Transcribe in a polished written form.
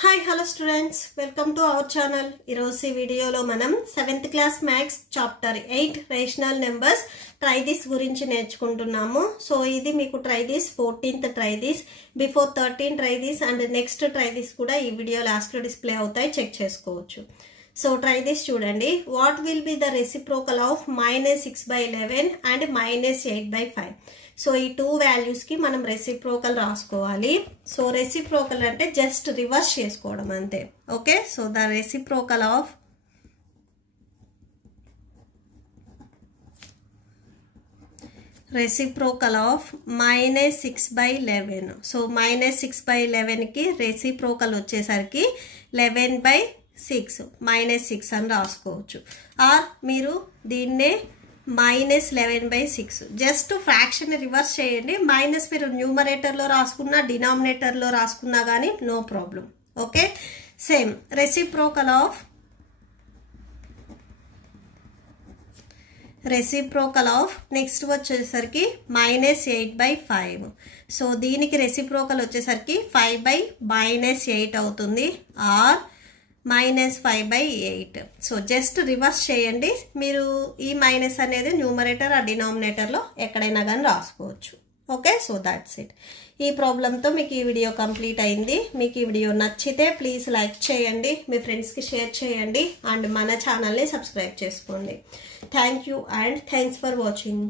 Hi, hello students. Welcome to our channel. ఈరోజు వీడియోలో మనం 7th class maths chapter 8 rational numbers try this గురించి నేర్చుకుంటున్నాము. So ఇది మీకు try this 14th try this, before 13 try this and next try this కూడా ఈ video last లో display అవుతాయి, చెక్ చేసుకోవచ్చు. సో ట్రై దిస్ చూడండి. What will be the reciprocal of -6/11 and -8/5? So ఈ టూ వాల్యూస్ కి మనం రెసిప్రోకల్ రాసుకోవాలి. సో రెసిప్రోకల్ అంటే జస్ట్ రివర్స్ చేసుకోవడం అంతే. Okay, so the reciprocal of -6/11. So -6/11 కి రెసిప్రోకల్ వచ్చేసరికి 11/6 -6 అని రాసుకోవచ్చు. ఆర్ మీరు దీన్నే -11/6 జస్ట్ ఫ్రాక్షన్ రివర్స్ చేయండి. మైనస్ మీరు న్యూమరేటర్ లో రాసుకున్నా డినామినేటర్ లో రాసుకున్నా కానీ no problem. Okay, same reciprocal of next వచ్చేసరికి -8/5. సో దీనికి రెసిప్రోకల్ వచ్చేసరికి 5/-8 అవుతుంది, ఆర్ -5/8. సో జస్ట్ రివర్స్ చేయండి. మీరు ఈ మైనస్ అనేది న్యూమరేటర్ ఆ డినామినేటర్ లో ఎక్కడైనా కానీ రాసుకోవచ్చు. Okay, so that's it. ఈ ప్రాబ్లంతో మీకు ఈ వీడియో కంప్లీట్ అయింది. మీకు ఈ వీడియో నచ్చితే ప్లీజ్ లైక్ చేయండి, మీ ఫ్రెండ్స్కి షేర్ చేయండి అండ్ మన ఛానల్ని సబ్స్క్రైబ్ చేసుకోండి. Thank you and thanks for watching.